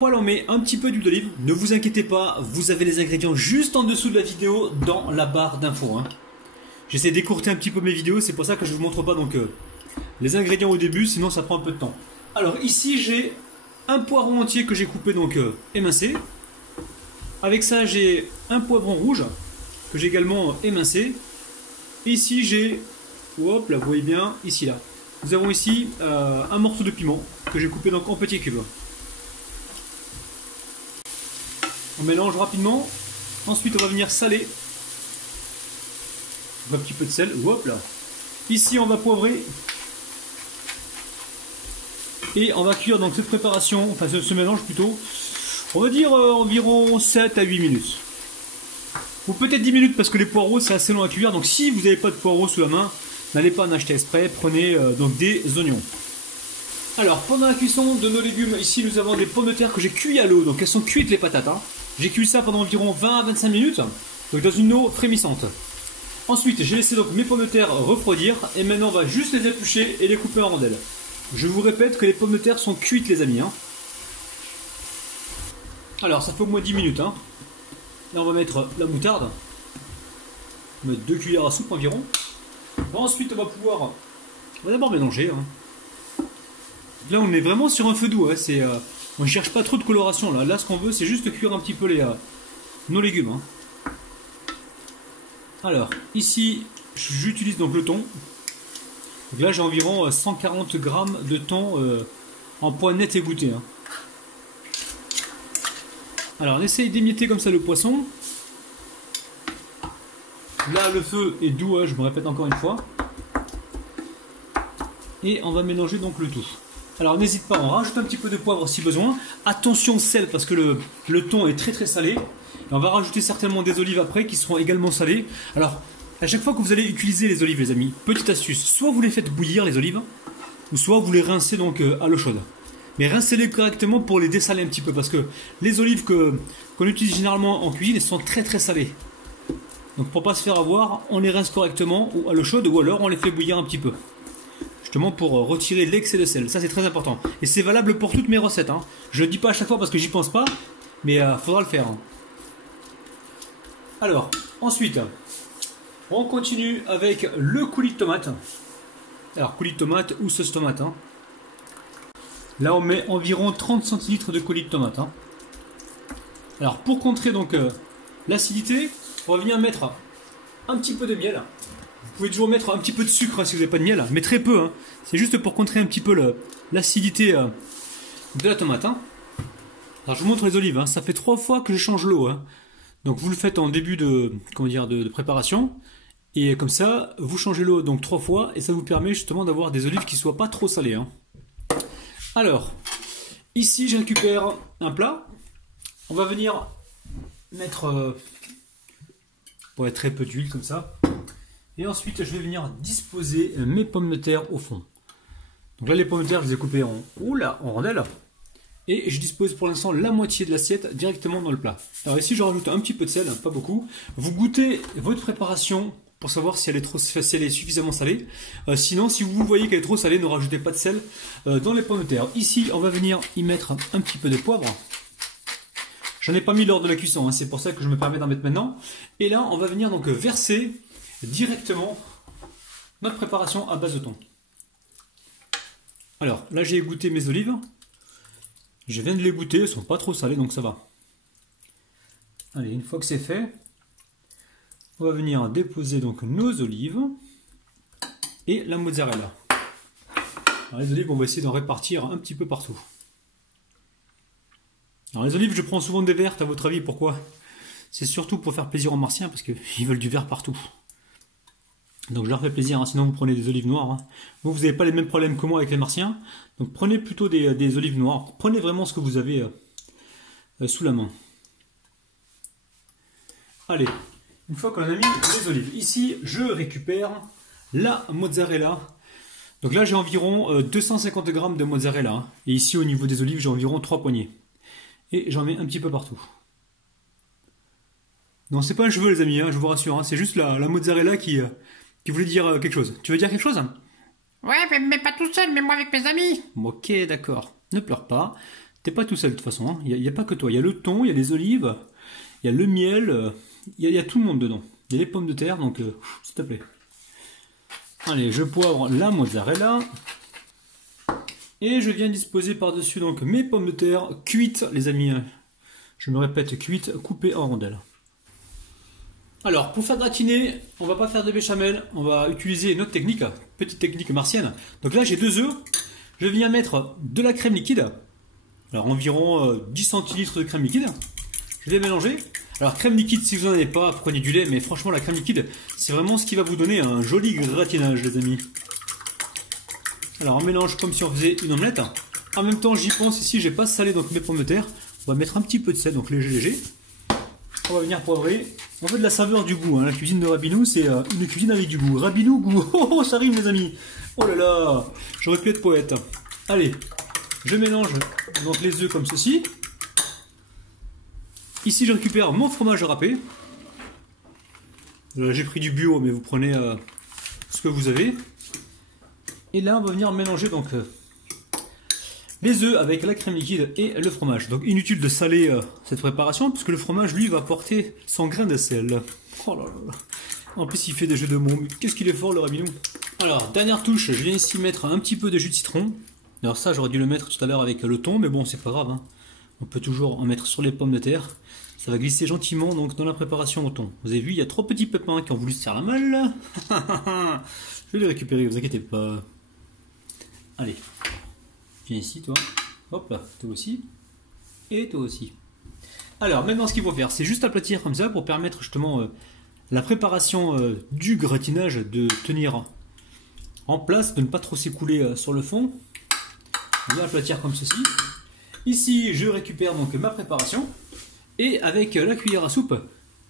Voilà, on met un petit peu d'huile d'olive. Ne vous inquiétez pas, vous avez les ingrédients juste en dessous de la vidéo dans la barre d'infos. J'essaie d'écourter un petit peu mes vidéos, c'est pour ça que je ne vous montre pas les ingrédients au début, sinon ça prend un peu de temps. Alors ici j'ai un poireau entier que j'ai coupé émincé. Avec ça j'ai un poivron rouge que j'ai également émincé. Et ici j'ai, hop là vous voyez bien, ici là. Nous avons ici un morceau de piment que j'ai coupé en petits cubes. On mélange rapidement. Ensuite, on va venir saler. Un petit peu de sel. Hop là. Ici, on va poivrer. Et on va cuire donc cette préparation, enfin ce mélange plutôt. On va dire environ 7 à 8 minutes. Ou peut-être 10 minutes parce que les poireaux c'est assez long à cuire. Donc si vous n'avez pas de poireaux sous la main, n'allez pas en acheter exprès. Prenez donc des oignons. Alors pendant la cuisson de nos légumes, ici nous avons des pommes de terre que j'ai cuit à l'eau. Donc elles sont cuites les patates. J'ai cuit ça pendant environ 20 à 25 minutes, donc dans une eau frémissante. Ensuite, j'ai laissé donc mes pommes de terre refroidir, et maintenant on va juste les éplucher et les couper en rondelles. Je vous répète que les pommes de terre sont cuites les amis. Alors ça fait au moins 10 minutes. Là on va mettre la moutarde. On va mettre 2 cuillères à soupe environ. Ensuite on va d'abord mélanger. Là on est vraiment sur un feu doux. On ne cherche pas trop de coloration là. Là ce qu'on veut c'est juste cuire un petit peu nos légumes. Alors ici j'utilise donc le thon. Donc là j'ai environ 140 grammes de thon en pois net égoutté. Alors on essaye d'émietter comme ça le poisson. Là le feu est doux, je me répète encore une fois. Et on va mélanger donc le tout. Alors n'hésite pas, on rajoute un petit peu de poivre si besoin. Attention sel parce que le thon est très très salé. Et on va rajouter certainement des olives après qui seront également salées. Alors à chaque fois que vous allez utiliser les olives les amis, petite astuce, soit vous les faites bouillir les olives, ou soit vous les rincez donc à l'eau chaude. Mais rincez-les correctement pour les dessaler un petit peu parce que les olives qu'on utilise généralement en cuisine elles sont très très salées. Donc pour ne pas se faire avoir, on les rince correctement ou à l'eau chaude ou alors on les fait bouillir un petit peu. Justement pour retirer l'excès de sel, ça c'est très important. Et c'est valable pour toutes mes recettes. Je ne le dis pas à chaque fois parce que j'y pense pas, mais faudra le faire. Alors, ensuite, on continue avec le coulis de tomate. Alors coulis de tomate ou sauce tomate. Là on met environ 30 centilitres de coulis de tomate. Alors pour contrer donc l'acidité, on va venir mettre un petit peu de miel. Vous pouvez toujours mettre un petit peu de sucre si vous n'avez pas de miel, mais très peu. C'est juste pour contrer un petit peu l'acidité de la tomate. Alors je vous montre les olives. Ça fait 3 fois que je change l'eau. Donc vous le faites en début de préparation. Et comme ça, vous changez l'eau donc 3 fois. Et ça vous permet justement d'avoir des olives qui ne soient pas trop salées. Alors, ici je récupère un plat. On va venir mettre pour être très peu d'huile comme ça. Et ensuite, je vais venir disposer mes pommes de terre au fond. Donc là, les pommes de terre, je les ai coupées en rondelles. Et je dispose pour l'instant la moitié de l'assiette directement dans le plat. Alors ici, je rajoute un petit peu de sel, pas beaucoup. Vous goûtez votre préparation pour savoir si elle est suffisamment salée. Sinon, si vous voyez qu'elle est trop salée, ne rajoutez pas de sel dans les pommes de terre. Ici, on va venir y mettre un petit peu de poivre. J'en ai pas mis lors de la cuisson, c'est pour ça que je me permets d'en mettre maintenant. Et là, on va venir donc verser directement notre préparation à base de thon. Alors là j'ai égoutter mes olives. Je viens de les goûter, elles sont pas trop salées donc ça va. Allez, une fois que c'est fait, on va venir déposer donc nos olives et la mozzarella. Alors les olives on va essayer d'en répartir un petit peu partout. Alors les olives je prends souvent des vertes, à votre avis pourquoi? C'est surtout pour faire plaisir aux martiens parce qu'ils veulent du vert partout. Donc je leur fais plaisir, sinon vous prenez des olives noires. Vous n'avez pas les mêmes problèmes que moi avec les martiens. Donc prenez plutôt des olives noires. Prenez vraiment ce que vous avez sous la main. Allez, une fois qu'on a mis les olives, ici je récupère la mozzarella. Donc là j'ai environ 250 grammes de mozzarella. Et ici au niveau des olives j'ai environ 3 poignées. Et j'en mets un petit peu partout. Non, c'est pas un cheveu les amis, je vous rassure. C'est juste la mozzarella qui voulait dire quelque chose. Tu veux dire quelque chose? Ouais, mais pas tout seul, mais moi avec mes amis. Ok, d'accord. Ne pleure pas. T'es pas tout seul de toute façon, hein. Il n'y a pas que toi. Il y a le thon, il y a les olives, il y a le miel, il y a tout le monde dedans. Il y a les pommes de terre, donc s'il te plaît. Allez, je poivre la mozzarella. Et je viens disposer par-dessus donc mes pommes de terre cuites, les amis. Je me répète, cuites, coupées en rondelles. Alors, pour faire gratiner, on va pas faire de béchamel, on va utiliser une autre technique, petite technique martienne. Donc là, j'ai 2 œufs. Je viens mettre de la crème liquide. Alors, environ 10 centilitres de crème liquide. Je vais mélanger. Alors, crème liquide, si vous n'en avez pas, prenez du lait. Mais franchement, la crème liquide, c'est vraiment ce qui va vous donner un joli gratinage, les amis. Alors, on mélange comme si on faisait une omelette. En même temps, j'y pense ici, j'ai pas salé donc mes pommes de terre. On va mettre un petit peu de sel, donc léger. On va venir poivrer. On veut de la saveur, du goût. Hein. La cuisine de Rabinou, c'est une cuisine avec du goût. Rabinou, goût. Oh, ça rime, les amis. Oh là là, j'aurais pu être poète. Allez, je mélange donc les œufs comme ceci. Ici, je récupère mon fromage râpé. J'ai pris du bio, mais vous prenez ce que vous avez. Et là, on va venir mélanger donc les œufs avec la crème liquide et le fromage. Donc inutile de saler cette préparation puisque le fromage lui va porter son grain de sel. Oh là là. En plus il fait des jeux de mots. Mais qu'est-ce qu'il est fort le Rabinou. Alors dernière touche, je viens ici mettre un petit peu de jus de citron. Alors ça j'aurais dû le mettre tout à l'heure avec le thon, mais bon c'est pas grave. Hein. On peut toujours en mettre sur les pommes de terre. Ça va glisser gentiment donc dans la préparation au thon. Vous avez vu, il y a 3 petits pépins qui ont voulu se faire la malle. Je vais les récupérer, vous inquiétez pas. Allez. Viens ici, toi. Hop là, toi aussi. Et toi aussi. Alors, maintenant, ce qu'il faut faire, c'est juste aplatir comme ça pour permettre justement la préparation du gratinage de tenir en place, de ne pas trop s'écouler sur le fond. On va aplatir comme ceci. Ici, je récupère donc ma préparation. Et avec la cuillère à soupe,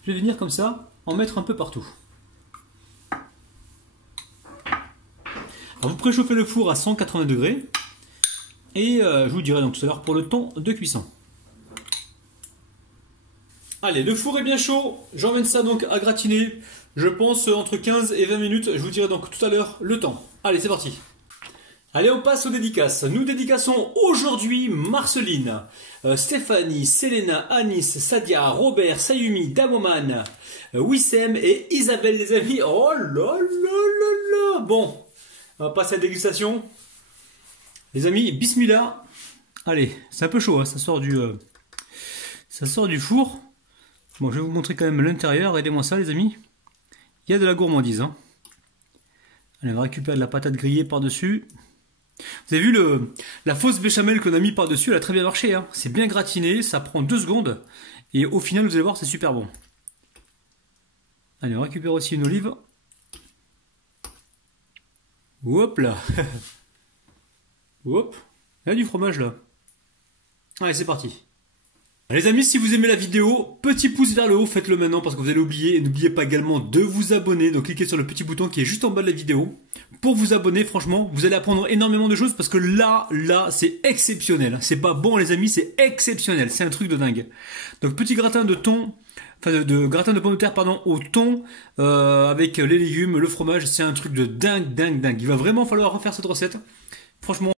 je vais venir comme ça en mettre un peu partout. Alors, vous préchauffez le four à 180 degrés. Et je vous dirai donc tout à l'heure pour le temps de cuisson. Allez, le four est bien chaud. J'emmène ça donc à gratiner. Je pense entre 15 et 20 minutes. Je vous dirai donc tout à l'heure le temps. Allez, c'est parti. Allez, on passe aux dédicaces. Nous dédicassons aujourd'hui Marceline, Stéphanie, Selena, Anis, Sadia, Robert, Sayumi, Damoman, Wissem et Isabelle, les amis. Oh là là là là. Bon, on va passer à la dégustation. Les amis, bismillah. Allez, c'est un peu chaud, hein, ça sort du four. Bon, je vais vous montrer quand même l'intérieur. Aidez-moi ça, les amis. Il y a de la gourmandise. Hein. Allez, on va récupérer de la patate grillée par-dessus. Vous avez vu la fausse béchamel qu'on a mis par-dessus, elle a très bien marché. Hein. C'est bien gratiné, ça prend 2 secondes. Et au final, vous allez voir, c'est super bon. Allez, on récupère aussi une olive. Hop là. Hop, il y a du fromage là. Allez, c'est parti. Les amis, si vous aimez la vidéo, petit pouce vers le haut, faites-le maintenant parce que vous allez oublier. Et n'oubliez pas également de vous abonner. Donc cliquez sur le petit bouton qui est juste en bas de la vidéo. Pour vous abonner, franchement, vous allez apprendre énormément de choses parce que là, c'est exceptionnel. C'est pas bon les amis, c'est exceptionnel. C'est un truc de dingue. Donc petit gratin de thon, enfin de gratin de pommes de terre, pardon, au thon, avec les légumes, le fromage. C'est un truc de dingue. Il va vraiment falloir refaire cette recette. Franchement.